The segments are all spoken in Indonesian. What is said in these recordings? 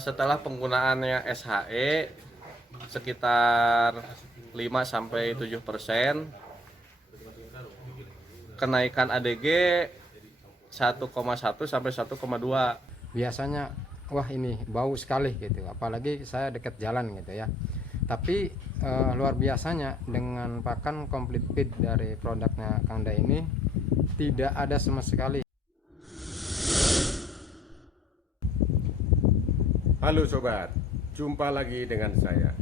Setelah penggunaannya SHE sekitar 5-7%, kenaikan ADG 1,1 sampai 1,2. Biasanya wah ini bau sekali gitu, apalagi saya dekat jalan gitu ya. Tapi luar biasanya dengan pakan complete feed dari produknya Kang Da ini tidak ada sama sekali. Halo sobat, jumpa lagi dengan saya.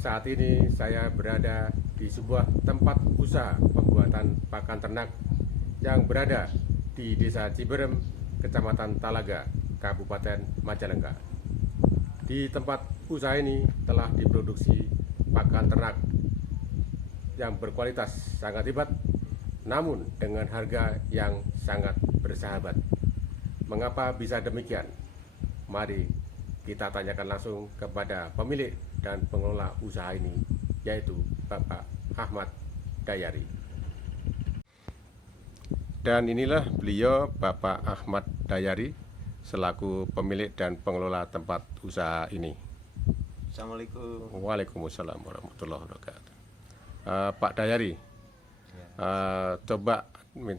Saat ini saya berada di sebuah tempat usaha pembuatan pakan ternak yang berada di Desa Ciberem, Kecamatan Talaga, Kabupaten Majalengka. Di tempat usaha ini telah diproduksi pakan ternak yang berkualitas sangat hebat, namun dengan harga yang sangat bersahabat. Mengapa bisa demikian? Mari kita tanyakan langsung kepada pemilik dan pengelola usaha ini, yaitu Bapak Ahmad Dayari. Dan inilah beliau, Bapak Ahmad Dayari, selaku pemilik dan pengelola tempat usaha ini. Assalamualaikum. Waalaikumsalam warahmatullahi wabarakatuh. Pak Dayari, coba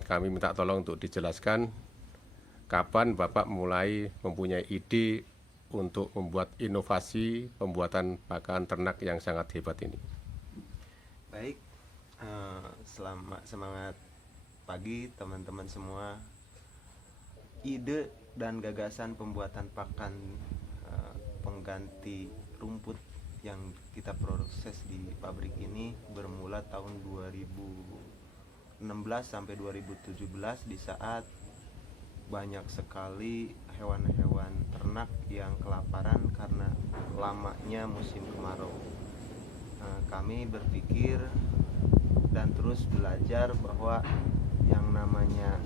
kami minta tolong untuk dijelaskan kapan Bapak mulai mempunyai ide untuk membuat inovasi pembuatan pakan ternak yang sangat hebat ini. Baik, semangat pagi teman-teman semua. Ide dan gagasan pembuatan pakan pengganti rumput yang kita proses di pabrik ini bermula tahun 2016 sampai 2017 di saat banyak sekali hewan-hewan ternak yang kelaparan karena lamanya musim kemarau. Kami berpikir dan terus belajar bahwa yang namanya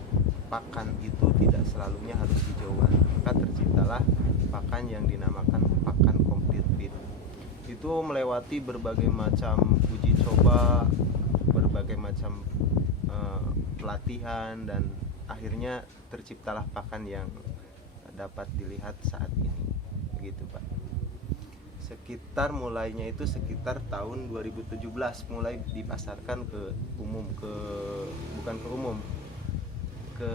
pakan itu tidak selalunya harus hijauan. Maka terciptalah pakan yang dinamakan pakan complete feed. Itu melewati berbagai macam uji coba, berbagai macam pelatihan, dan akhirnya terciptalah pakan yang dapat dilihat saat ini, begitu Pak. Sekitar mulainya itu sekitar tahun 2017 mulai dipasarkan ke umum, ke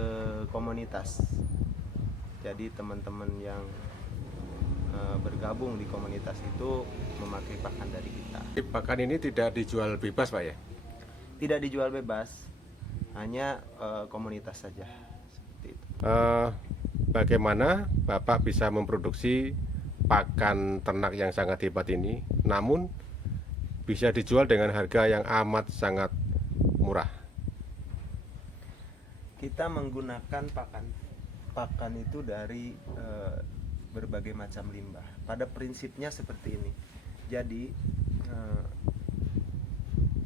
komunitas. Jadi teman-teman yang bergabung di komunitas itu memakai pakan dari kita. Pakan ini tidak dijual bebas, Pak ya? Tidak dijual bebas, hanya komunitas saja. Seperti itu. Bagaimana Bapak bisa memproduksi pakan ternak yang sangat hebat ini, namun bisa dijual dengan harga yang amat sangat murah? Kita menggunakan pakan itu dari berbagai macam limbah. Pada prinsipnya seperti ini. Jadi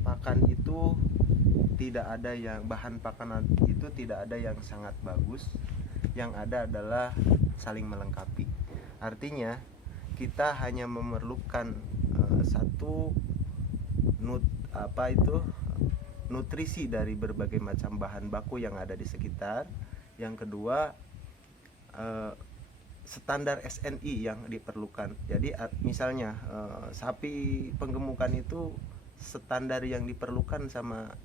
pakan itu tidak ada yang bahan pakan itu tidak ada yang sangat bagus. Yang ada adalah saling melengkapi. Artinya kita hanya memerlukan satu nutrisi dari berbagai macam bahan baku yang ada di sekitar. Yang kedua, standar SNI yang diperlukan. Jadi misalnya sapi penggemukan itu standar yang diperlukan sama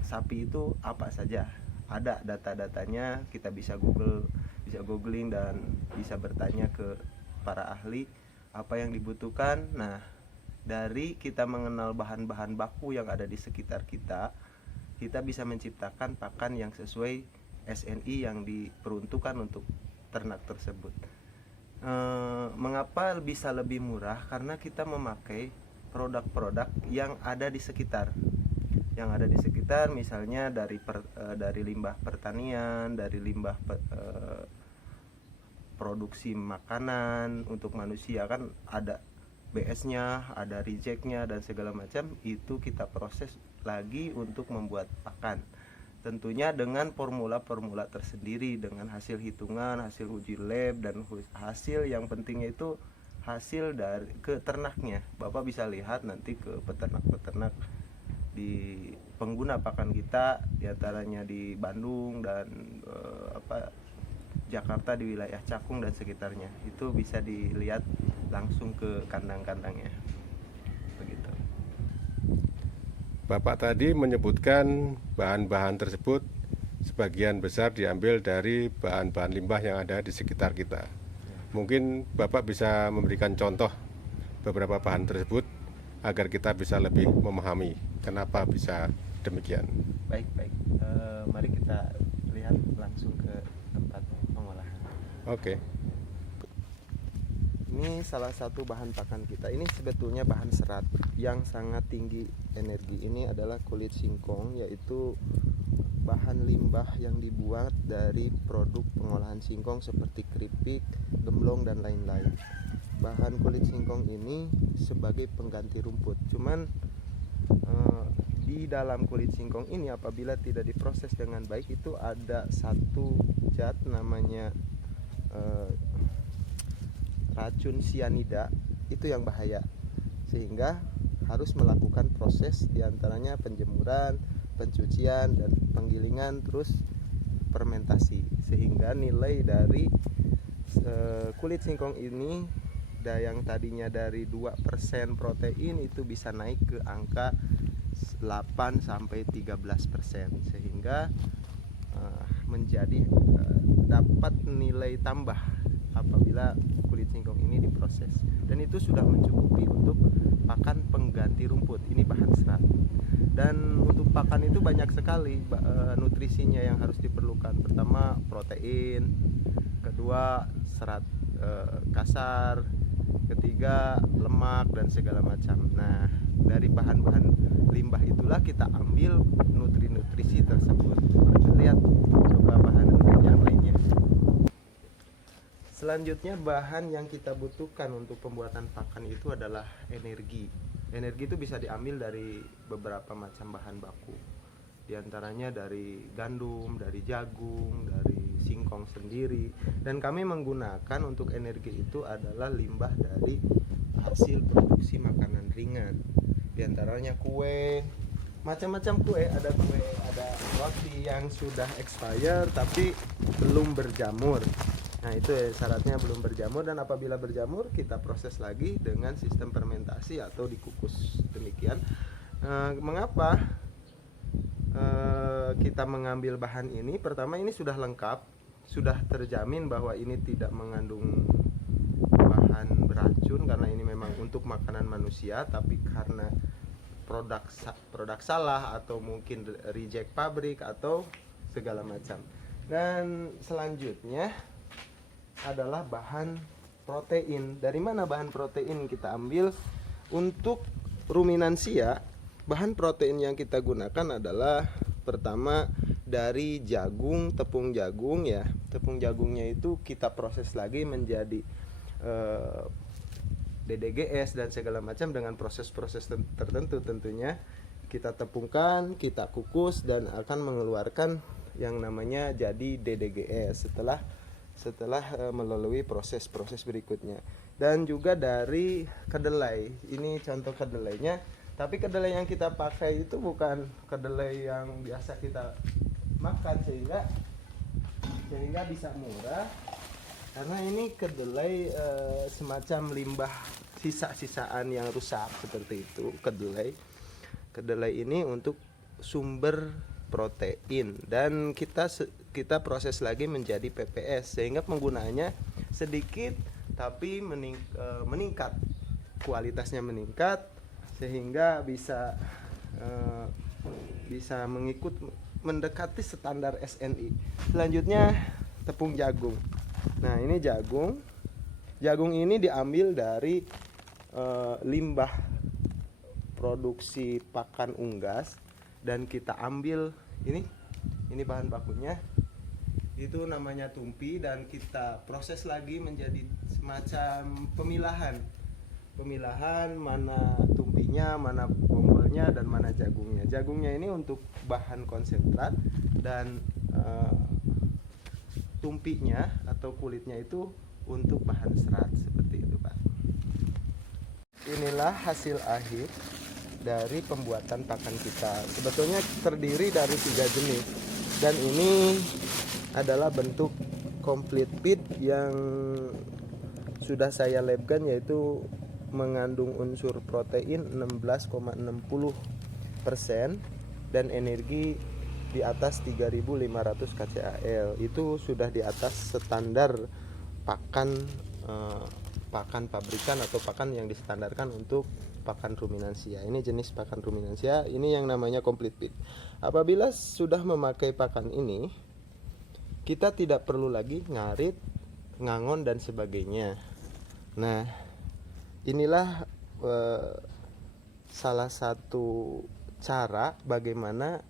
sapi itu apa saja. Ada data-datanya, kita bisa googling dan bisa bertanya ke para ahli apa yang dibutuhkan. Nah, dari kita mengenal bahan-bahan baku yang ada di sekitar kita, kita bisa menciptakan pakan yang sesuai SNI yang diperuntukkan untuk ternak tersebut. Mengapa bisa lebih murah? Karena kita memakai produk-produk yang ada di sekitar. Yang ada di sekitar misalnya dari limbah pertanian, dari limbah produksi makanan untuk manusia, kan ada BS-nya, ada reject-nya dan segala macam, itu kita proses lagi untuk membuat pakan. Tentunya dengan formula-formula tersendiri, dengan hasil hitungan, hasil uji lab, dan hasil yang pentingnya itu hasil dari ke ternaknya. Bapak bisa lihat nanti ke peternak-peternak di pengguna pakan kita, diantaranya di Bandung dan Jakarta di wilayah Cakung dan sekitarnya. Itu bisa dilihat langsung ke kandang-kandangnya. Begitu. Bapak tadi menyebutkan bahan-bahan tersebut sebagian besar diambil dari bahan-bahan limbah yang ada di sekitar kita. Mungkin Bapak bisa memberikan contoh beberapa bahan tersebut agar kita bisa lebih memahami kenapa bisa demikian. Baik. Mari kita lihat langsung ke tempat pengolahan. Oke. Ini salah satu bahan pakan kita. Ini sebetulnya bahan serat yang sangat tinggi energi. Ini adalah kulit singkong, yaitu bahan limbah yang dibuat dari produk pengolahan singkong seperti keripik, gemblong, dan lain-lain. Bahan kulit singkong ini sebagai pengganti rumput. Cuman di dalam kulit singkong ini apabila tidak diproses dengan baik, itu ada satu zat namanya racun sianida, itu yang bahaya, sehingga harus melakukan proses diantaranya penjemuran, pencucian, dan penggilingan, terus fermentasi, sehingga nilai dari kulit singkong ini yang tadinya dari 2% protein itu bisa naik ke angka 8 sampai 13%, sehingga menjadi dapat nilai tambah apabila kulit singkong ini diproses, dan itu sudah mencukupi untuk pakan pengganti rumput. Ini bahan serat, dan untuk pakan itu banyak sekali nutrisinya yang harus diperlukan. Pertama protein, kedua serat kasar, ketiga lemak, dan segala macam. Nah, dari bahan-bahan limbah itulah kita ambil nutrisi tersebut. Kita lihat coba bahan yang lainnya. Selanjutnya, bahan yang kita butuhkan untuk pembuatan pakan itu adalah energi. Energi itu bisa diambil dari beberapa macam bahan baku. Di antaranya dari gandum, dari jagung, dari singkong sendiri. Dan kami menggunakan untuk energi itu adalah limbah dari hasil produksi makanan ringan. Di antaranya kue, macam-macam kue, ada roti yang sudah expired tapi belum berjamur. Nah, itu syaratnya belum berjamur, dan apabila berjamur kita proses lagi dengan sistem fermentasi atau dikukus. Demikian. Mengapa kita mengambil bahan ini? Pertama, ini sudah lengkap, sudah terjamin bahwa ini tidak mengandung bahan beracun karena ini memang untuk makanan manusia, tapi karena produk salah atau mungkin reject pabrik atau segala macam. Dan selanjutnya adalah bahan protein. Dari mana bahan protein kita ambil? Untuk ruminansia, bahan protein yang kita gunakan adalah pertama dari jagung, tepung jagung ya. Tepung jagungnya itu kita proses lagi menjadi DDGS dan segala macam dengan proses-proses tertentu tentunya. Kita tepungkan, kita kukus, dan akan mengeluarkan yang namanya jadi DDGS setelah melalui proses-proses berikutnya. Dan juga dari kedelai. Ini contoh kedelainya. Tapi kedelai yang kita pakai itu bukan kedelai yang biasa kita makan, sehingga bisa murah. Karena ini kedelai semacam limbah sisa-sisaan yang rusak seperti itu. Kedelai ini untuk sumber protein, dan kita proses lagi menjadi PPS, sehingga penggunaannya sedikit tapi meningkat, kualitasnya meningkat, sehingga bisa mendekati standar SNI. Selanjutnya tepung jagung. Nah, ini jagung ini diambil dari limbah produksi pakan unggas, dan kita ambil ini bahan bakunya, itu namanya tumpi, dan kita proses lagi menjadi semacam pemilahan mana tumpinya, mana bonggolnya, dan mana jagungnya. Jagungnya ini untuk bahan konsentrat, dan tumpinya atau kulitnya itu untuk bahan serat, seperti itu, Pak. Inilah hasil akhir dari pembuatan pakan kita. Sebetulnya terdiri dari 3 jenis, dan ini adalah bentuk complete feed yang sudah saya labkan, yaitu mengandung unsur protein 16,60% dan energi di atas 3.500 kcal. Itu sudah di atas standar pakan pakan pabrikan atau pakan yang distandarkan untuk pakan ruminansia. Ini jenis pakan ruminansia, ini yang namanya complete feed. Apabila sudah memakai pakan ini, kita tidak perlu lagi ngarit, ngangon dan sebagainya. Nah, inilah salah satu cara bagaimana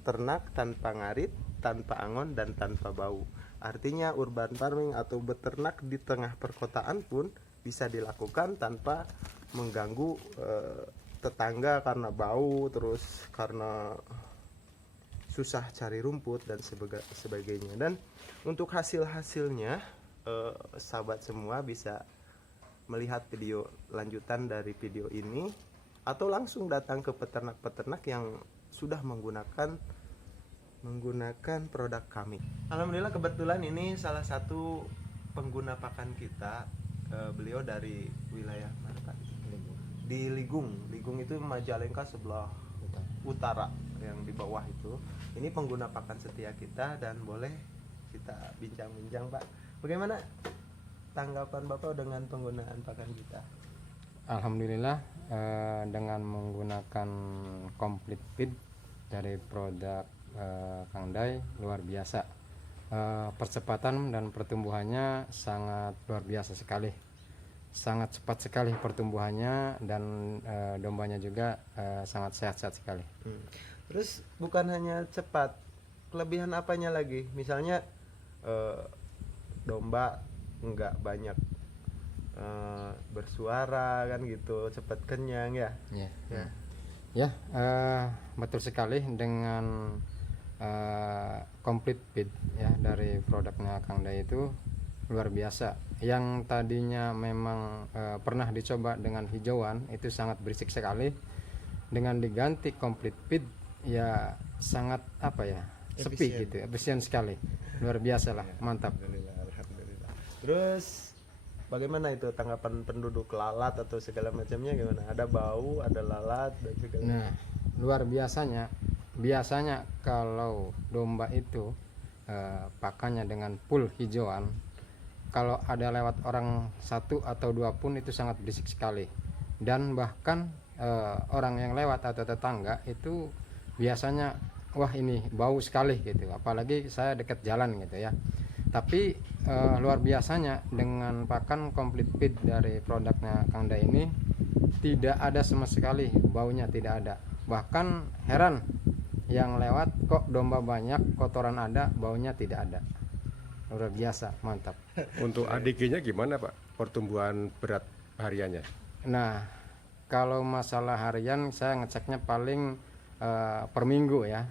ternak tanpa ngarit, tanpa angon dan tanpa bau. Artinya urban farming atau beternak di tengah perkotaan pun bisa dilakukan tanpa mengganggu tetangga karena bau, terus karena susah cari rumput dan sebagainya. Dan untuk hasil-hasilnya sahabat semua bisa melihat video lanjutan dari video ini atau langsung datang ke peternak-peternak yang sudah menggunakan produk kami. Alhamdulillah kebetulan ini salah satu pengguna pakan kita, beliau dari wilayah mana Pak? Di Ligung. Ligung itu Majalengka sebelah utara yang di bawah itu. Ini pengguna pakan setia kita dan boleh kita bincang-bincang Pak. Bagaimana tanggapan Bapak dengan penggunaan pakan kita? Alhamdulillah dengan menggunakan complete feed dari produk Kang Day luar biasa. Percepatan dan pertumbuhannya sangat luar biasa sekali, sangat cepat sekali pertumbuhannya, dan dombanya juga sangat sehat-sehat sekali. Terus bukan hanya cepat, kelebihan apanya lagi? Misalnya domba nggak banyak bersuara kan gitu, cepat kenyang ya. Ya, betul sekali dengan complete feed ya dari produknya Kang Day itu luar biasa. Yang tadinya memang pernah dicoba dengan hijauan itu sangat berisik sekali, dengan diganti complete feed ya sangat sepi gitu, efisien sekali, luar biasa lah, mantap. Alhamdulillah. Terus bagaimana itu tanggapan penduduk, lalat atau segala macamnya gimana? Ada bau, ada lalat dan segala. Nah, luar biasanya kalau domba itu pakannya dengan full hijauan, kalau ada lewat orang satu atau dua pun itu sangat berisik sekali, dan bahkan orang yang lewat atau tetangga itu biasanya wah ini bau sekali gitu, apalagi saya dekat jalan gitu ya. Tapi luar biasanya dengan pakan complete feed dari produknya Kang Day ini tidak ada sama sekali baunya, tidak ada. Bahkan heran yang lewat kok domba banyak, kotoran ada, baunya tidak ada. Luar biasa, mantap. Untuk ADG-nya gimana Pak? Pertumbuhan berat hariannya? Nah, kalau masalah harian saya ngeceknya paling per minggu ya.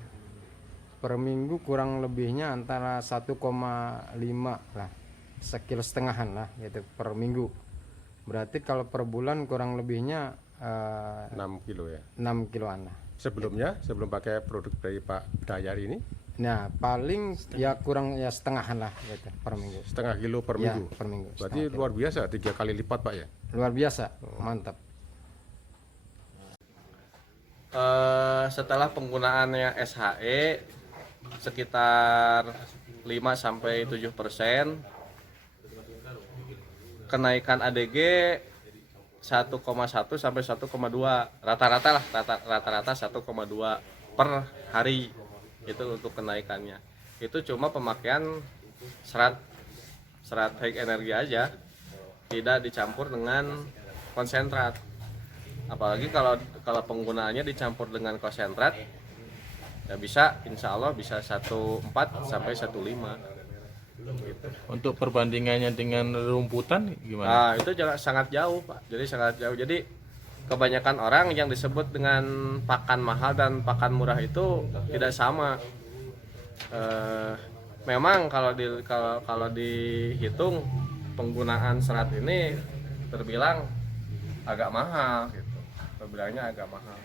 Per minggu kurang lebihnya antara 1,5 lah, 1,5 kg lah gitu per minggu. Berarti kalau per bulan kurang lebihnya 6 kilo ya? 6 kiloan lah. Sebelum pakai produk dari Pak Dayari ini? Nah, paling ya kurang ya setengahan lah gitu per minggu. Setengah kilo per Ya, minggu? per minggu. Berarti luar biasa, 3 kali lipat Pak ya? Luar biasa, mantap. Setelah penggunaannya SHE sekitar 5-7%, kenaikan ADG 1,1 sampai 1,2, rata-rata 1,2 per hari itu untuk kenaikannya. Itu cuma pemakaian serat high energi aja, tidak dicampur dengan konsentrat. Apalagi kalau penggunaannya dicampur dengan konsentrat ya bisa, insya Allah bisa 1,4 sampai 1,5 gitu. Untuk perbandingannya dengan rumputan gimana? Nah, itu sangat jauh Pak, jadi sangat jauh. Jadi kebanyakan orang yang disebut dengan pakan mahal dan pakan murah itu tidak sama. Memang kalau dihitung penggunaan serat ini terbilang agak mahal gitu, terbilangnya agak mahal.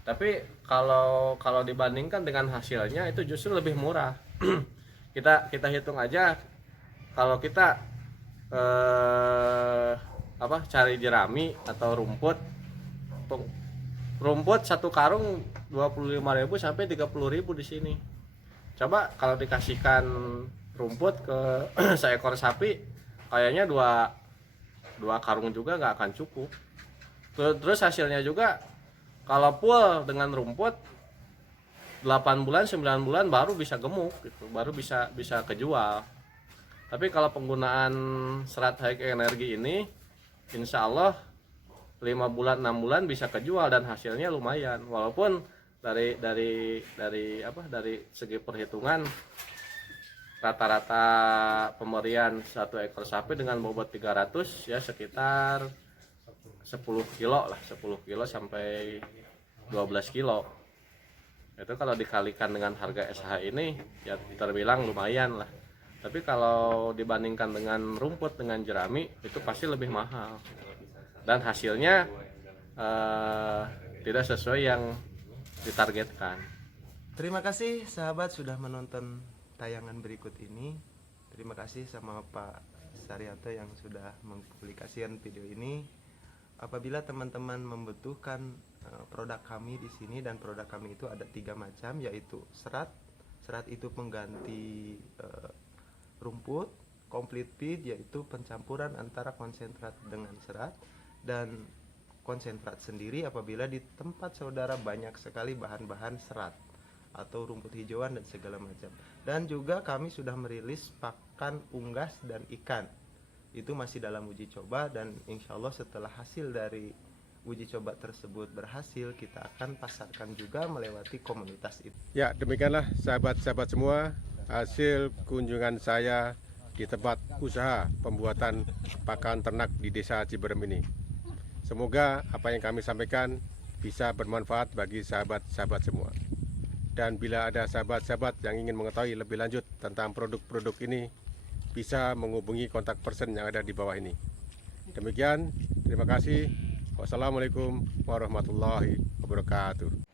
Tapi kalau dibandingkan dengan hasilnya itu justru lebih murah. kita hitung aja kalau kita cari jerami atau rumput, rumput satu karung 25.000 sampai 30.000 di sini. Coba kalau dikasihkan rumput ke seekor sapi, kayaknya dua karung juga nggak akan cukup. Terus hasilnya juga kalau full dengan rumput 8 bulan 9 bulan baru bisa gemuk gitu, baru bisa kejual. Tapi kalau penggunaan serat high energi ini insya Allah 5 bulan 6 bulan bisa kejual dan hasilnya lumayan, walaupun dari segi perhitungan rata-rata pemberian satu ekor sapi dengan bobot 300 ya sekitar 10 kilo lah, 10 kilo sampai 12 kilo. Itu kalau dikalikan dengan harga SH ini ya terbilang lumayan lah. Tapi kalau dibandingkan dengan rumput dengan jerami itu pasti lebih mahal dan hasilnya tidak sesuai yang ditargetkan. Terima kasih sahabat sudah menonton tayangan berikut ini. Terima kasih sama Pak Saryanto yang sudah mempublikasikan video ini. Apabila teman-teman membutuhkan produk kami di sini, dan produk kami itu ada 3 macam, yaitu serat itu pengganti rumput, complete feed yaitu pencampuran antara konsentrat dengan serat, dan konsentrat sendiri apabila di tempat saudara banyak sekali bahan-bahan serat atau rumput hijauan dan segala macam. Dan juga kami sudah merilis pakan unggas dan ikan, itu masih dalam uji coba, dan insya Allah setelah hasil dari uji coba tersebut berhasil, kita akan pasarkan juga melewati komunitas itu. Ya, demikianlah sahabat-sahabat semua hasil kunjungan saya di tempat usaha pembuatan pakan ternak di Desa Ciberem ini. Semoga apa yang kami sampaikan bisa bermanfaat bagi sahabat-sahabat semua. Dan bila ada sahabat-sahabat yang ingin mengetahui lebih lanjut tentang produk-produk ini, bisa menghubungi kontak person yang ada di bawah ini. Demikian, terima kasih. Wassalamualaikum warahmatullahi wabarakatuh.